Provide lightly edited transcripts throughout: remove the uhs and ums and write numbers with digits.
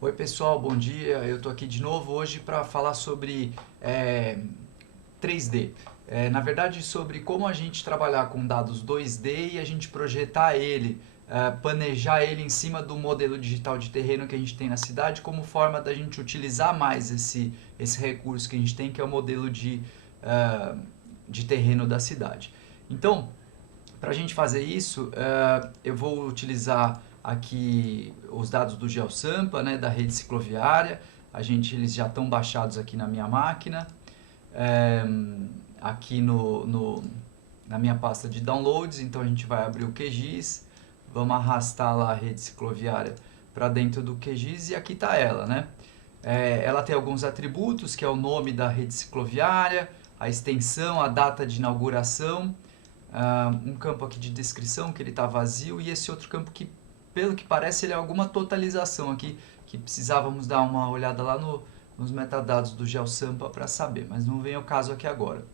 Oi pessoal, bom dia. Eu estou aqui de novo hoje para falar sobre 3D. Na verdade, sobre como a gente trabalhar com dados 2D e a gente projetar ele, planejar ele em cima do modelo digital de terreno que a gente tem na cidade, como forma da gente utilizar mais esse recurso que a gente tem, que é o modelo de terreno da cidade. Então, para a gente fazer isso, eu vou utilizar aqui os dados do GeoSampa, né, da rede cicloviária. Eles já estão baixados aqui na minha máquina, é, aqui na minha pasta de downloads. Então a gente vai abrir o QGIS, vamos arrastar lá a rede cicloviária para dentro do QGIS e aqui está ela, né? Ela tem alguns atributos, que é o nome da rede cicloviária, a extensão, a data de inauguração, um campo aqui de descrição que ele está vazio e esse outro campo que, pelo que parece, ele é alguma totalização aqui que precisávamos dar uma olhada lá nos metadados do GeoSampa para saber, mas não vem ao caso aqui agora.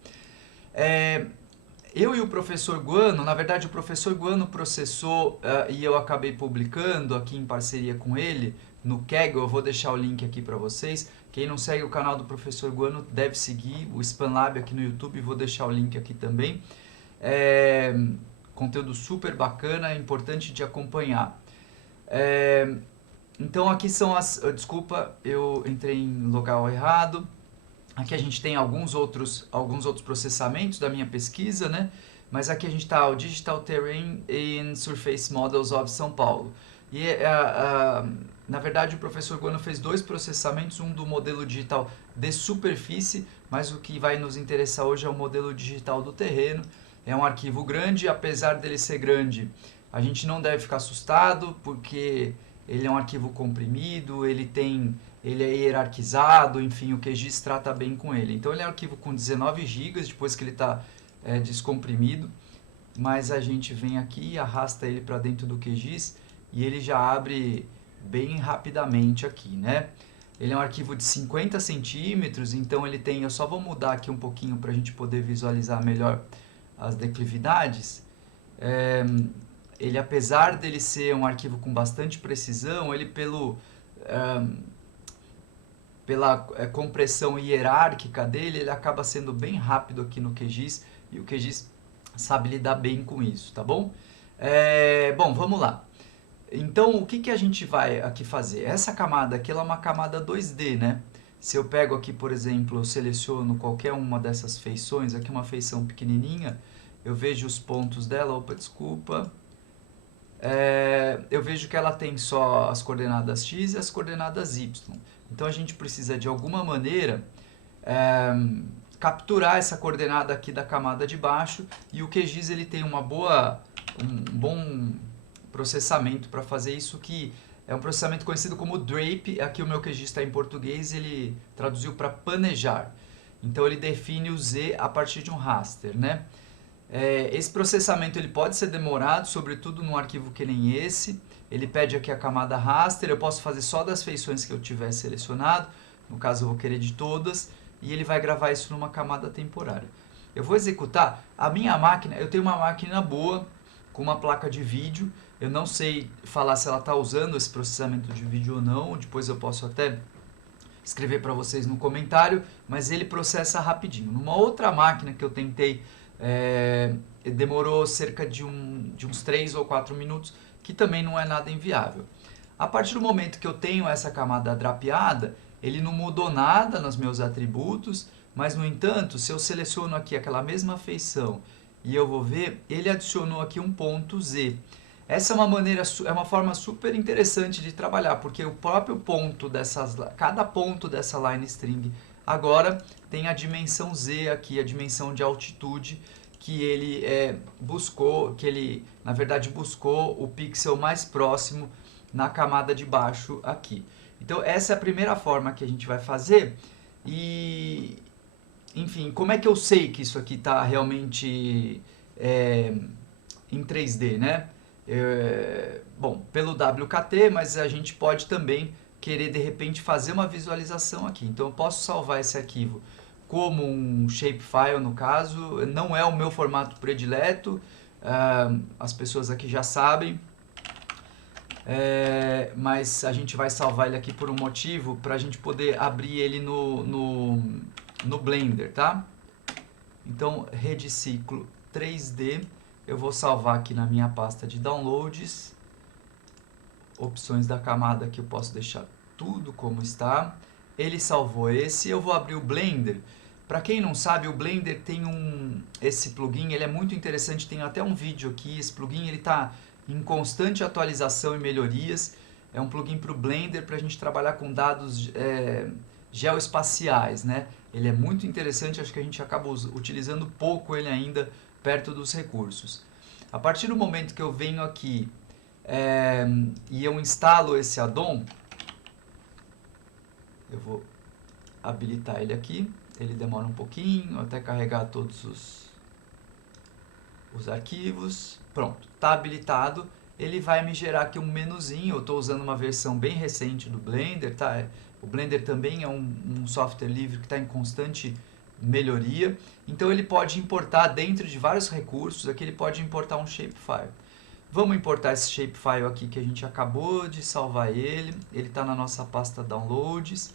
Eu e o professor Guano, na verdade o professor Guano processou e eu acabei publicando aqui em parceria com ele no Kaggle. Eu vou deixar o link aqui para vocês. Quem não segue o canal do professor Guano deve seguir o SpanLab aqui no YouTube, vou deixar o link aqui também. Conteúdo super bacana, importante de acompanhar. Então aqui são as... Desculpa, eu entrei em local errado. Aqui a gente tem alguns outros processamentos da minha pesquisa, né? Mas aqui a gente está o Digital Terrain in Surface Models of São Paulo. E na verdade o professor Guano fez dois processamentos, um do modelo digital de superfície, mas o que vai nos interessar hoje é o modelo digital do terreno. É um arquivo grande, apesar dele ser grande, a gente não deve ficar assustado, porque ele é um arquivo comprimido, ele é hierarquizado, enfim, o QGIS trata bem com ele. Então ele é um arquivo com 19 GB, depois que ele está descomprimido, mas a gente vem aqui e arrasta ele para dentro do QGIS e ele já abre bem rapidamente aqui, né? Ele é um arquivo de 50 centímetros, então ele tem... Eu só vou mudar aqui um pouquinho para a gente poder visualizar melhor as declividades. Ele, apesar dele ser um arquivo com bastante precisão, ele pela compressão hierárquica dele, ele acaba sendo bem rápido aqui no QGIS, e o QGIS sabe lidar bem com isso, tá bom? Bom, vamos lá. Então, o que a gente vai aqui fazer? Essa camada aqui, ela é uma camada 2D, né? Se eu pego aqui, por exemplo, eu seleciono qualquer uma dessas feições, aqui uma feição pequenininha, eu vejo os pontos dela, opa, desculpa, eu vejo que ela tem só as coordenadas x e as coordenadas y. Então a gente precisa de alguma maneira capturar essa coordenada aqui da camada de baixo, e o QGIS ele tem um bom processamento para fazer isso, que é um processamento conhecido como DRAPE. Aqui o meu QGIS está em português, ele traduziu para planejar. Então ele define o Z a partir de um raster, né? Esse processamento ele pode ser demorado, sobretudo num arquivo que nem esse. Ele pede aqui a camada raster, eu posso fazer só das feições que eu tiver selecionado, no caso eu vou querer de todas, e ele vai gravar isso numa camada temporária. Eu vou executar, a minha máquina, eu tenho uma máquina boa, com uma placa de vídeo, eu não sei falar se ela está usando esse processamento de vídeo ou não, depois eu posso até escrever para vocês no comentário, mas ele processa rapidinho. Numa outra máquina que eu tentei, demorou cerca de uns 3 ou 4 minutos, que também não é nada inviável. A partir do momento que eu tenho essa camada drapeada, ele não mudou nada nos meus atributos, mas no entanto, se eu seleciono aqui aquela mesma feição e eu vou ver, ele adicionou aqui um ponto Z. Essa é uma forma super interessante de trabalhar, porque o próprio ponto cada ponto dessa line string agora tem a dimensão Z aqui, a dimensão de altitude que ele buscou, que ele na verdade buscou o pixel mais próximo na camada de baixo aqui. Então essa é a primeira forma que a gente vai fazer. E enfim, como é que eu sei que isso aqui está realmente em 3D, né? Bom, pelo WKT, mas a gente pode também querer de repente fazer uma visualização aqui. Então eu posso salvar esse arquivo como um shapefile, no caso, não é o meu formato predileto, as pessoas aqui já sabem, mas a gente vai salvar ele aqui por um motivo, para a gente poder abrir ele no Blender, tá? Então, rede ciclo 3D, eu vou salvar aqui na minha pasta de downloads, opções da camada que eu posso deixar tudo como está. Ele salvou esse, eu vou abrir o Blender. Para quem não sabe, o Blender tem esse plugin, ele é muito interessante, tem até um vídeo aqui. Esse plugin ele está em constante atualização e melhorias. É um plugin para o Blender para a gente trabalhar com dados geoespaciais, né? Ele é muito interessante, acho que a gente acaba utilizando pouco ele ainda perto dos recursos. A partir do momento que eu venho aqui e eu instalo esse addon, eu vou habilitar ele aqui. Ele demora um pouquinho até carregar todos os arquivos. Pronto, está habilitado. Ele vai me gerar aqui um menuzinho. Eu estou usando uma versão bem recente do Blender, tá? O Blender também é um software livre que está em constante melhoria. Então ele pode importar dentro de vários recursos. Aqui ele pode importar um shapefile. Vamos importar esse shapefile aqui que a gente acabou de salvar ele. Ele está na nossa pasta downloads.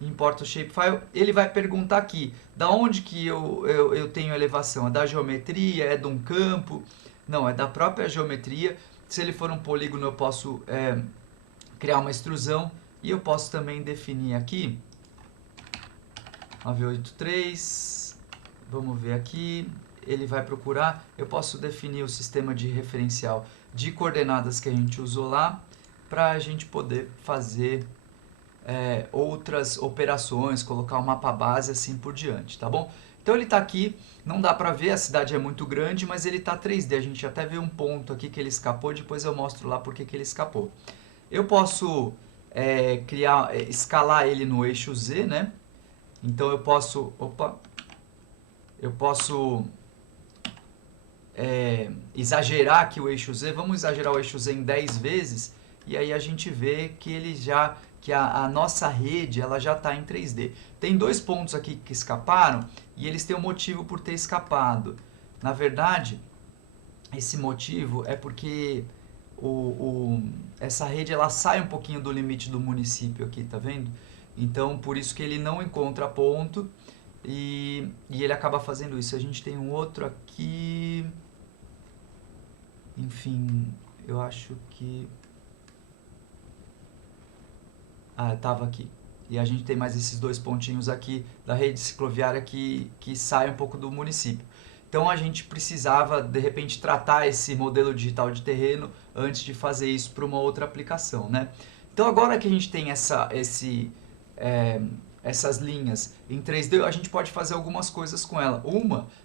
Importa o shapefile, ele vai perguntar aqui, da onde que eu tenho elevação? É da geometria? É de um campo? Não, é da própria geometria. Se ele for um polígono, eu posso criar uma extrusão e eu posso também definir aqui 983, vamos ver aqui, ele vai procurar, eu posso definir o sistema de referencial de coordenadas que a gente usou lá, para a gente poder fazer outras operações, colocar o mapa base assim por diante, tá bom? Então ele está aqui, não dá para ver, a cidade é muito grande, mas ele está 3D, a gente até vê um ponto aqui que ele escapou, depois eu mostro lá porque que ele escapou. Eu posso escalar ele no eixo Z, né? Então eu posso, exagerar aqui o eixo Z, vamos exagerar o eixo Z em 10 vezes, e aí a gente vê que ele já... que a nossa rede ela já está em 3D. Tem dois pontos aqui que escaparam e eles têm um motivo por ter escapado. Na verdade, esse motivo é porque essa rede ela sai um pouquinho do limite do município aqui, tá vendo? Então, por isso que ele não encontra ponto e ele acaba fazendo isso. A gente tem um outro aqui... Enfim, eu acho que... estava aqui. E a gente tem mais esses dois pontinhos aqui da rede cicloviária que sai um pouco do município. Então a gente precisava, de repente, tratar esse modelo digital de terreno antes de fazer isso para uma outra aplicação, né? Então agora que a gente tem essas linhas em 3D, a gente pode fazer algumas coisas com ela.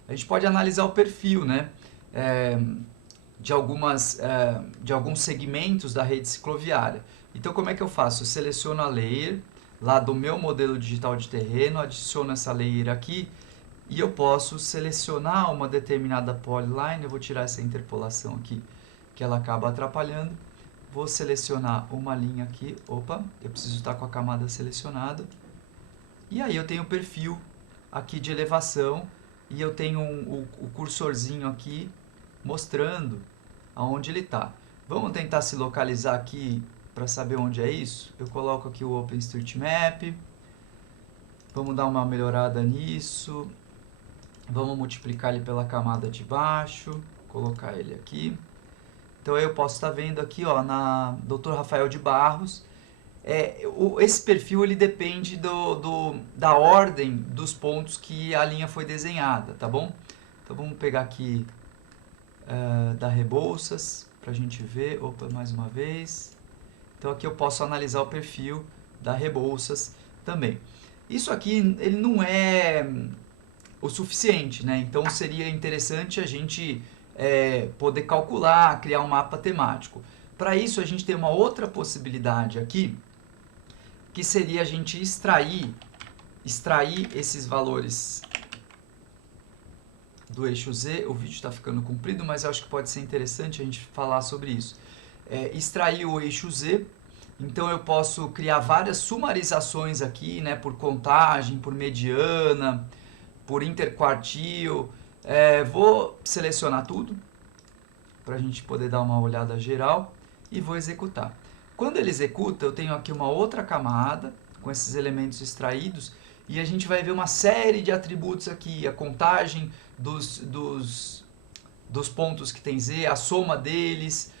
A gente pode analisar o perfil, né? De alguns segmentos da rede cicloviária. Então, como é que eu faço? Eu seleciono a layer lá do meu modelo digital de terreno, adiciono essa layer aqui e eu posso selecionar uma determinada polyline. Eu vou tirar essa interpolação aqui, que ela acaba atrapalhando. Vou selecionar uma linha aqui. Eu preciso estar com a camada selecionada. E aí eu tenho o perfil aqui de elevação e eu tenho o cursorzinho aqui mostrando aonde ele está. Vamos tentar se localizar aqui para saber onde é isso. Eu coloco aqui o OpenStreetMap. Vamos dar uma melhorada nisso. Vamos multiplicar ele pela camada de baixo. Colocar ele aqui. Então eu posso estar vendo aqui, ó, na Dr. Rafael de Barros. Esse perfil ele depende da ordem dos pontos que a linha foi desenhada, tá bom? Então vamos pegar aqui da Rebouças para a gente ver. Mais uma vez. Então aqui eu posso analisar o perfil da Rebouças também. Isso aqui ele não é o suficiente, né? Então seria interessante a gente poder calcular, criar um mapa temático. Para isso a gente tem uma outra possibilidade aqui, que seria a gente extrair esses valores do eixo Z. O vídeo está ficando comprido, mas eu acho que pode ser interessante a gente falar sobre isso. Extrair o eixo Z, então eu posso criar várias sumarizações aqui, né, por contagem, por mediana, por interquartil. Vou selecionar tudo para a gente poder dar uma olhada geral e vou executar. Quando ele executa, eu tenho aqui uma outra camada com esses elementos extraídos e a gente vai ver uma série de atributos aqui, a contagem dos pontos que tem Z, a soma deles,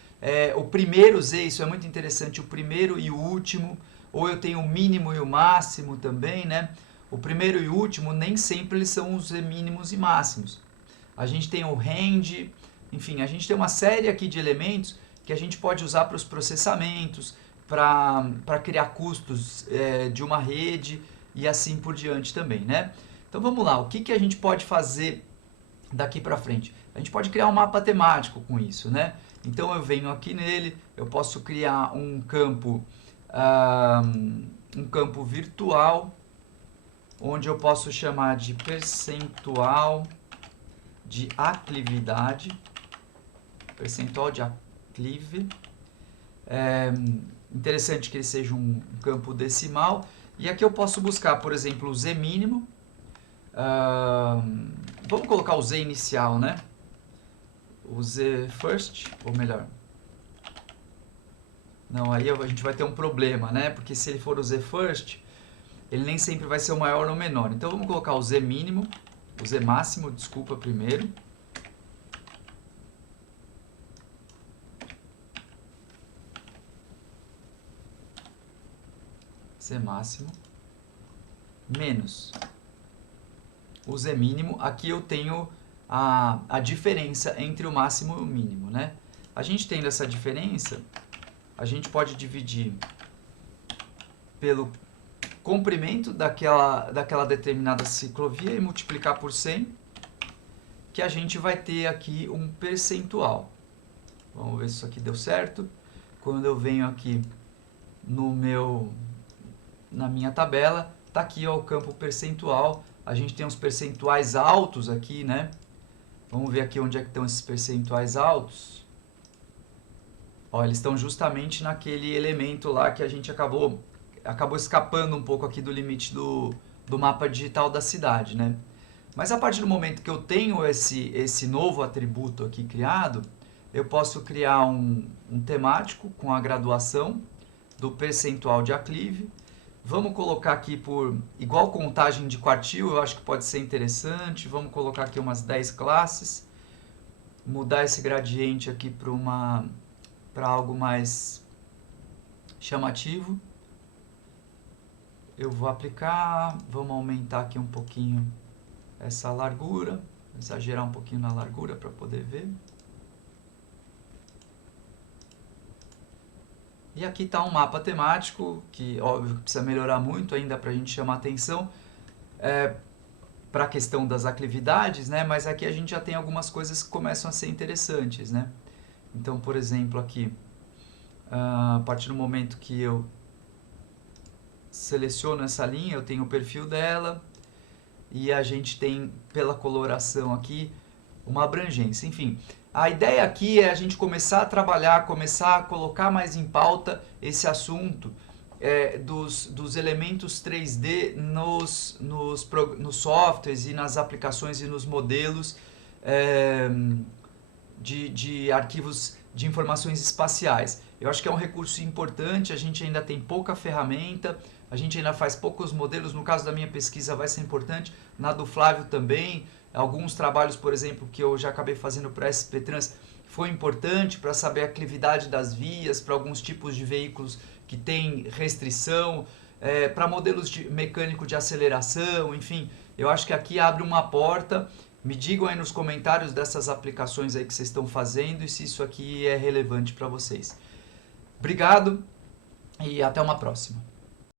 o primeiro Z, isso é muito interessante, o primeiro e o último, ou eu tenho o mínimo e o máximo também, né? O primeiro e o último nem sempre eles são os Z mínimos e máximos. A gente tem o range, enfim, a gente tem uma série aqui de elementos que a gente pode usar para os processamentos, para criar custos de uma rede e assim por diante também, né? Então vamos lá, o que a gente pode fazer daqui para frente? A gente pode criar um mapa temático com isso, né? Então eu venho aqui nele, eu posso criar um campo virtual, onde eu posso chamar de percentual de aclividade, percentual de aclive. Interessante que ele seja um campo decimal. E aqui eu posso buscar, por exemplo, o Z mínimo. Vamos colocar o Z inicial, né? O Z first, ou melhor. Não, aí a gente vai ter um problema, né? Porque se ele for o Z first, ele nem sempre vai ser o maior ou o menor. Então vamos colocar o Z mínimo, o Z máximo, desculpa, primeiro. Z máximo menos o Z mínimo. Aqui eu tenho a diferença entre o máximo e o mínimo, né? A gente tendo essa diferença, a gente pode dividir pelo comprimento daquela determinada ciclovia e multiplicar por 100, que a gente vai ter aqui um percentual. Vamos ver se isso aqui deu certo. Quando eu venho aqui na minha tabela, tá aqui ó, o campo percentual. A gente tem uns percentuais altos aqui, né? Vamos ver aqui onde é que estão esses percentuais altos. Ó, eles estão justamente naquele elemento lá que a gente acabou escapando um pouco aqui do limite do mapa digital da cidade, né? Mas a partir do momento que eu tenho esse novo atributo aqui criado, eu posso criar um temático com a graduação do percentual de aclive. Vamos colocar aqui por igual contagem de quartil, eu acho que pode ser interessante. Vamos colocar aqui umas 10 classes. Mudar esse gradiente aqui para algo mais chamativo. Eu vou aplicar, vamos aumentar aqui um pouquinho essa largura, exagerar um pouquinho na largura para poder ver. E aqui está um mapa temático, que óbvio precisa melhorar muito ainda para a gente chamar atenção para a questão das aclividades, né? Mas aqui a gente já tem algumas coisas que começam a ser interessantes, né? Então, por exemplo, aqui, a partir do momento que eu seleciono essa linha, eu tenho o perfil dela e a gente tem, pela coloração aqui, uma abrangência. Enfim, a ideia aqui é a gente começar a trabalhar, começar a colocar mais em pauta esse assunto dos elementos 3D nos softwares e nas aplicações e nos modelos de arquivos de informações espaciais. Eu acho que é um recurso importante, a gente ainda tem pouca ferramenta, a gente ainda faz poucos modelos. No caso da minha pesquisa vai ser importante, na do Flávio também. Alguns trabalhos, por exemplo, que eu já acabei fazendo para a SP Trans, foi importante para saber a aclividade das vias, para alguns tipos de veículos que têm restrição, para modelos mecânico de aceleração, enfim. Eu acho que aqui abre uma porta. Me digam aí nos comentários dessas aplicações aí que vocês estão fazendo e se isso aqui é relevante para vocês. Obrigado e até uma próxima.